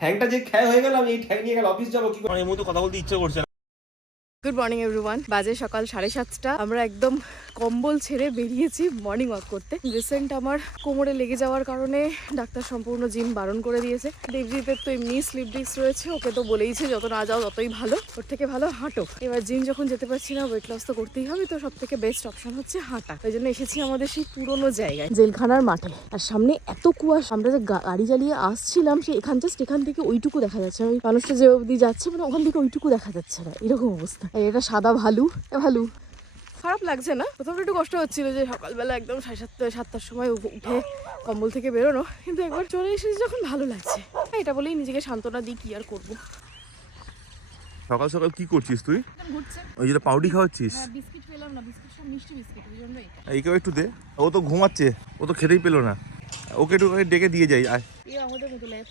ঠ্যাংটা যে খ্যায় হয়ে গেল, আমি এই ঠ্যাং নিয়ে গেল অফিস যাবো কি করে? এই মুহূর্তে কথা বলতে ইচ্ছে করছে না। Good morning everyone. বাজে সকাল 7:30। আমরা একদম কম্বল ছেড়ে বেরিয়েছি মর্নিং ওয়াক করতে। রিসেন্ট আমার কোমরে লেগে যাওয়ার কারণে ডাক্তার সম্পূর্ণ জিম বারণ করে দিয়েছে। দেবজিতের তো এমনি স্লিপ ডিস্ক রয়েছে, ওকে তো বলেইছে যত না যাও ততই ভালো, ওর থেকে ভালো হাঁটো। এবার জিম যখন যেতে পারছি না, ওয়েট লস তো করতেই হবে, তো সব থেকে বেস্ট অপশন হচ্ছে হাঁটা। ওই জন্য এসেছি আমাদের সেই পুরোনো জায়গায়, জেলখানার মাঠে। আর সামনে এত কুয়াশা, আমরা যে গাড়ি চালিয়ে আসছিলাম সে এখান থেকে ওইটুকু দেখা যাচ্ছে। ওই মানুষটা যে অবধি যাচ্ছে মানে ওখান থেকে ওইটুকু দেখা যাচ্ছে না, এরকম অবস্থা। এটা সাদা ভালু। খারাপ লাগছে না, প্রথমটা একটু কষ্ট হচ্ছিল যে সকালবেলা একদম 7:30-7টার সময় উঠে কম্বল থেকে বেরোনো, কিন্তু একবার চলে এসেছি যখন ভালো লাগছে। এটা বলেই নিজেকে সান্ত্বনা দিই, কি আর করবো। সকাল সকাল কি করছিস তুই? ঘুরছে। ওই যেটা পাউডি খাওয়াচ্ছিস? বিস্কিট পেলাম না, বিস্কিট সব মিষ্টি বিস্কিট, ওই জন্যই। এইকেও একটু দে। ও তো ঘুমাচ্ছে, ও তো খেতেই পেলো না। ওকে একটু ডেকে দিয়ে যাই। আয় আমাদের মতো ল্যাব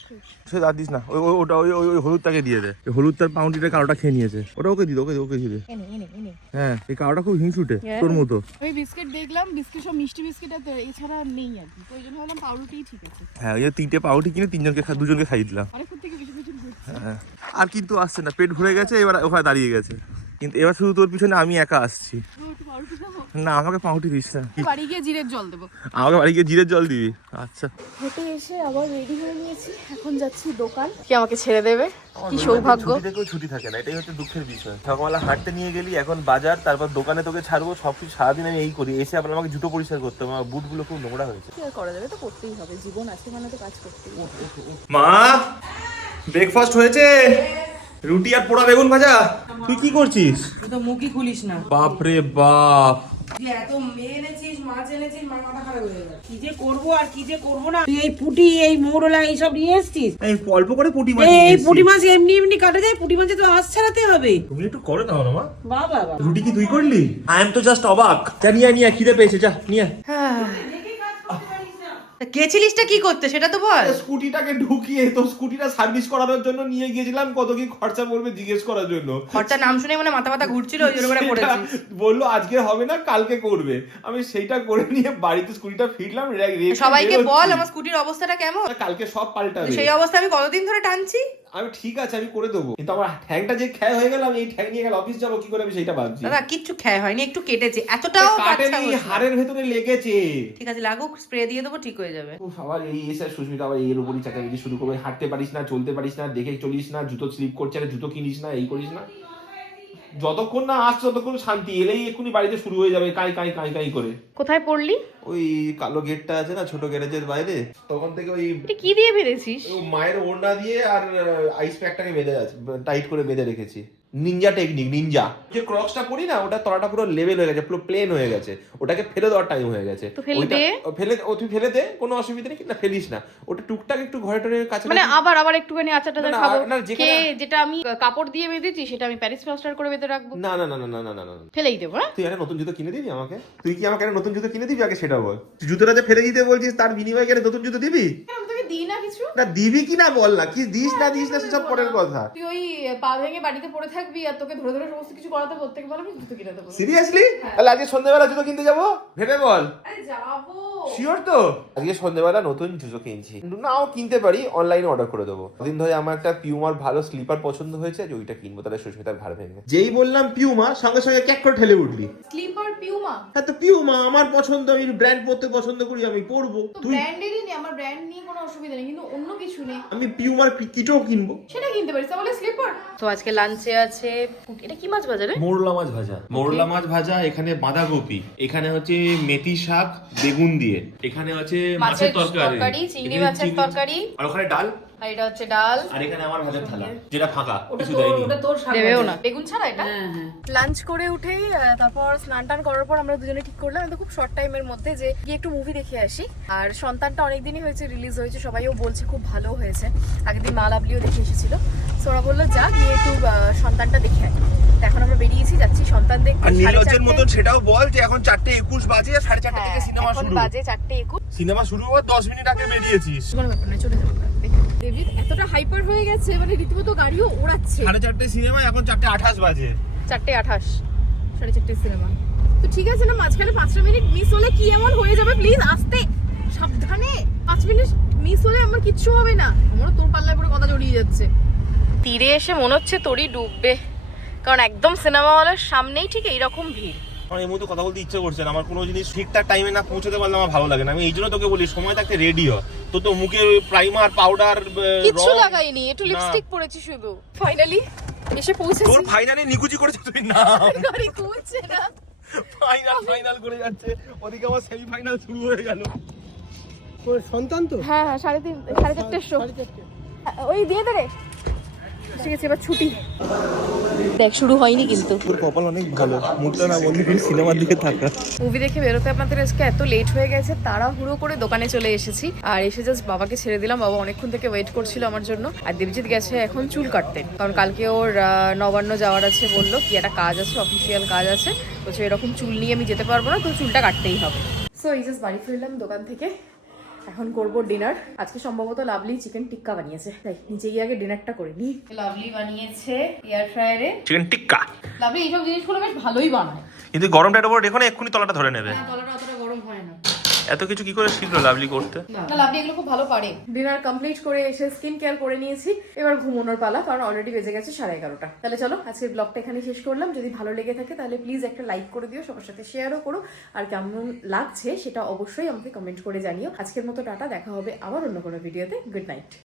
সে আর দিস না, ওটা ওই হলুদটাকে দিয়ে দে। হলুদ তার পাউন্ডিটা কারোটা খেয়ে নিয়েছে, ওটা ওকে দিদি, ওকে দিয়ে দে। হ্যাঁ, এই কারোটা খুব হিংসুটে তোর মতো। ওই বিস্কিট দেখলাম, বিস্কিট সব মিষ্টি বিস্কিট, এছাড়া নেই আর কি, ওই জন্য ভাবলাম পাউরুটিই ঠিক আছে। হ্যাঁ, ওই 3টে পাউরুটি কিনে দুজনকে খাইয়ে দিলাম। অনেকক্ষণ থেকে কিছু ঘুরছে। হ্যাঁ, আর কিন্তু আসছে না, পেট ভরে গেছে, এবার ওখানে দাঁড়িয়ে গেছে। কিন্তু এবার শুধু তোর পিছনে আমি একা আসছি। না, আমাকে পাউরুটি দিস না। বাড়ি গিয়ে জিরের জল দেবো। আমাকে বাড়ি গিয়ে জিরের জল দিবি? আচ্ছা। হেঁটে এসে আবার রেডি হয়ে নিয়েছি, এখন যাচ্ছি দোকান। কি আমাকে ছেড়ে দেবে? কি সৌভাগ্য। ছুটিতেও ছুটি থাকে না, এটাই হচ্ছে দুঃখের বিষয়। সকালবেলা হাঁটতে নিয়ে গেলি, এখন বাজার, তারপর দোকানে তোকে ছাড়বো, সবকিছু সারাদিন আমি এই করি। এসে আবার আমাকে জুতো পরিষ্কার করতে হবে, আমার বুটগুলো খুব নোংরা হয়েছে। কি আর করা যাবে, তো করতেই হবে, জীবন আছে মানে তো কাজ করতেই হবে। মা, ব্রেকফাস্ট হয়েছে? রুটি আর পোড়া বেগুন ভাজা। তুই কি করছিস? তুই তো মুখই খুলিস না। বাপ রে বাপ, তুই এত মেয়ে এনেছিস, মাছ এনেছিস, মার মাথা খারাপ হয়ে গেল। কি যে করবো আর কি যে করবো না। তুই এই পুঁটি, এই মৌরলা এইসব নিয়ে এসছিস। এই অল্প করে পুঁটি মাছ। এই পুঁটি মাছ এমনি কাটা যায়? পুঁটি মাছে তো আঁশ ছাড়াতে হবে। তুমি একটু করে দাও না মা। বাবা রুটি কি তুই করলি? আই এম তো জাস্ট অবাক। যা নিয়ে খিদে পেয়েছে, যা নিয়ে। গেছিলিসটা কি করতে সেটা তো বল। স্কুটিটাকে ঢুকিয়ে তো স্কুটিটা সার্ভিস করানোর জন্য নিয়ে গিয়েছিলাম, কত কি খরচা পড়বে জিজ্ঞেস করার জন্য। খরচা নাম শুনে মানে মাথা ঘুরছিল, ওই জন্য করে পড়েছিস। বললো আজকে হবে না, কালকে করবে। আমি সেইটা করে নিয়ে বাড়িতে স্কুটিটা ফিরলাম। সবাইকে বল আমার স্কুটির অবস্থাটা কেমন। কালকে সব পাল্টাবে। সেই অবস্থা আমি কতদিন ধরে টানছি। আমি ঠিক আছে, আমি করে দেবো, কিন্তু আমার ঠ্যাংটা যে খ্যায় হয়ে গেল, আমি এই ঠ্যাং নিয়ে গেল অফিস যাবো কি করে, আমি সেইটা ভাবছি। দাদা কিচ্ছু খেয়ে হয়নি, একটু কেটেছে, এতটাও কাটেনি, হাড়ের ভেতরে লেগেছে। ঠিক আছে, লাগুক, স্প্রে দিয়ে দেবো, ঠিক হয়ে যাবে। আবার এই এসে সুস্মিতা আবার এর উপরই চাকাবাজি শুরু করবে। হাঁটতে পারিস না, চলতে পারিস না, দেখে চলিস না, জুতো স্লিপ করছে, জুতো কিনিস না, এই করিস না। যতক্ষণ না আসছে ততক্ষণ শান্তি, এলেই এক্ষুনি বাড়িতে শুরু হয়ে যাবে কাই করে। কোথায় পড়লি? ওই কালো গেটটা আছে না ছোট গ্যারেজের বাইরে, তখন থেকে ওই কি দিয়ে বেঁধেছিস? মায়ের ওড়না দিয়ে আর আইস প্যাকটাকে বেঁধে আছে, টাইট করে বেঁধে রেখেছি। Ninja technique, Ninja. যে ক্রক্সটা পরি না, ওটা তলাটা পুরো লেভেল হয়ে গেছে, পুরো প্লেন হয়ে গেছে, ওটাকে ফেলে দেওয়ার টাইম হয়ে গেছে। তুই ফেলে দে, কোনো অসুবিধা নেই, কিন্তু ফেলিস না। ওটা টুকটাক একটু ঘরে টরে কাছে মানে আবার একটুখানি আচারটা খাবো। কে যেটা আমি কাপড় দিয়ে বেঁধেছি সেটা আমি প্যারিস প্লাস্টার করে বেঁধে রাখবো। না, ফেলেই দেবো। তুই একটা নতুন জুতো কিনে দিবি আমাকে? তুই কি আমাকে একটা নতুন জুতো কিনে দিবি? আগে সেটা বল। জুতোটা যে ফেলে দিতে বলছিস, তার বিনিময়ে একটা নতুন জুতো দিবি? দিই না কিছু। না দিবি কি না বল না, কি দিস না সেসব পরের কথা। তুই ওই পা ভেঙে বাড়িতে পড়ে থাকবি আর তোকে ধরে সমস্ত কিছু করাতে প্রত্যেক বার আমি জুতো কিনে দেবো। সিরিয়াসলি? তাহলে আজকে সন্ধ্যাবেলা জুতো কিনতে যাবো, ভেবে বল। আরে যাবো। শিওর তো? আজকে সন্ধ্যাবেলা নতুন জুতো কিনছি, নাও কিনতে পারি, অনলাইনে অর্ডার করে দেবো। দিন ধরে আমার একটা পিউমার ভালো স্লিপার পছন্দ হয়েছে, যে ওইটা কিনবো, তাহলে সুস্মিতার ঘাড় ভেঙে। যেই বললাম পিউমা, সঙ্গে সঙ্গে ক্যাক করে ঠেলে উঠলি। Slipper Puma? হ্যাঁ তো পিউমা আমার পছন্দ, আমি ব্র্যান্ড পরতে পছন্দ করি, আমি পরবো। তুই ব্র্যান্ডেরই নে, আমার ব্র্যান্ড নিয়ে কোনো অসুবিধা নেই, কিন্তু অন্য কিছু নেই। আমি পিউমার কিটো কিনবো, সেটা কিনতে পারিস, তাহলে স্লিপার। তো আজকে লাঞ্চে আছে, এটা কি মাছ ভাজা রে? মোরলা মাছ ভাজা। মোরলা মাছ ভাজা, এখানে বাঁধাকপি, এখানে হচ্ছে মেথি শাক বেগুন দিয়ে, এখানে আছে মাছের তরকারি, চিংড়ি মাছের তরকারি, আর ওখানে ডাল, আর এটা হচ্ছে ডাল, আর এখানে আমার ভাজার থালা যেটা ফাঁকা, কিছু দেয়নি। দেবেও না বেগুন ছাড়া এটা। লাঞ্চ করে উঠে তারপর স্নান টান করার পর আমরা দুজনে ঠিক করলাম একদম খুব শর্ট টাইমের মধ্যে যে গিয়ে একটু মুভি দেখে আসি। আর সন্তানটা অনেকদিনই হয়েছে রিলিজ হয়েছে, সবাইও বলছে খুব ভালো হয়েছে। আগের দিন মা লাভলিও দেখে এসেছিল, তো ওরা বললো যা গিয়ে একটু সন্তানটা দেখে আয়। এখন আমরা বেরিয়েছি, যাচ্ছি সন্তান দেখতে। আর নীলজের মতন সেটাও বল যে এখন 4:21 বাজে, 4:30 থেকে সিনেমা শুরু। বাজে 4:21, সিনেমা শুরু হওয়ার 10 মিনিট আগে বেরিয়েছিস। কোনো ব্যাপার না, চলে যাবো। দেবজিৎ এতটা হাইপার হয়ে গেছে, মানে রীতিমতো গাড়িও ওড়াচ্ছে। 4:30 সিনেমা, এখন 4:28 বাজে। 4:28, 4:30 সিনেমা। তো ঠিক আছে না, মাঝখানে 5 মিনিট মিস হলে কি এমন হয়ে যাবে? প্লিজ আস্তে সাবধানে, 5 মিনিট মিস হলে আমার কিচ্ছু হবে না, আমারও তোর পাল্লায় পরে কথা জড়িয়ে যাচ্ছে। তীরে এসে মনে হচ্ছে তোরই ডুববে, কারণ একদম সিনেমা হলের সামনেই ঠিক এইরকম ভিড়। আমার এই মুহূর্তে কথা বলতে ইচ্ছে করছে না, আমার কোনো জিনিস ঠিকঠাক টাইমে না পৌঁছতে পারলে আমার ভালো লাগে না। আমি এই জন্য তোকে বলি সময় থাকতে রেডি হ। তো মুখে প্রাইমার পাউডার কিচ্ছু লাগাইনি, একটু লিপস্টিক পরেছি শুধু। ফাইনালি এসে পৌঁছেছি। তোর ফাইনালি নিকুচি করেছিস তুই না, গাড়ি তুলছে না, ফাইনাল করে যাচ্ছে, ওদিকে আমার সেমিফাইনাল শুরু হয়ে গেল। সন্তান তো হ্যাঁ 3:30 4:30 শো। ওই দিয়ে দে রে, ঠিক আছে এবার ছুটি। দেখ শুরু হয়নি কিন্তু। তোর কপাল অনেক ভালো, মুখটা না বন্ধ করে সিনেমার দিকে থাকা। মুভি দেখে বেরোতে আপনাদের আজকে এত লেট হয়ে গেছে, তাড়াহুড়ো করে দোকানে চলে এসেছি। আর এসে জাস্ট বাবাকে ছেড়ে দিলাম, বাবা অনেকক্ষণ থেকে ওয়েট করছিল আমার জন্য। আর দেবজিৎ গেছে এখন চুল কাটতে, কারণ কালকে ওর নবান্ন যাওয়ার আছে, বললো কি একটা কাজ আছে, অফিসিয়াল কাজ আছে। বলছে এরকম চুল নিয়ে আমি যেতে পারবো না, তো চুলটা কাটতেই হবে। সো এই জাস্ট বাড়ি ফিরলাম দোকান থেকে, এখন করব ডিনার। আজকে সম্ভবত লাভলি চিকেন টিক্কা বানিয়েছে, তাই নিচে গিয়ে আগে ডিনারটা করে নিই। লাভলি বানিয়েছে এয়ার ফ্রায়ারে চিকেন টিক্কা। লাভলি এইসব জিনিসগুলো বেশ ভালোই বানায়, কিন্তু গরমটা উপর রেখো না, এক্ষুনি তলাটা ধরে নেবে। তলাটা অতটা গরম হয় না। এত কিছু কি করে শিখলো লাভলি করতে? না লাভলি এগুলো খুব ভালো পারে। ডিনার কমপ্লিট করে এসে স্কিন কেয়ার করে নিয়েছি, এবার ঘুমানোর পালা, কারণ অলরেডি বেজে গেছে 11:30। তাহলে চলো আজকের ব্লগটা এখানে শেষ করলাম। যদি ভালো লেগে থাকে তাহলে প্লিজ একটা লাইক করে দিও, সবার সাথে শেয়ারও করো, আর কেমন লাগছে সেটা অবশ্যই আমাকে কমেন্ট করে জানিও। আজকের মতো টাটা, দেখা হবে আবার অন্য কোনো ভিডিওতে। Good night.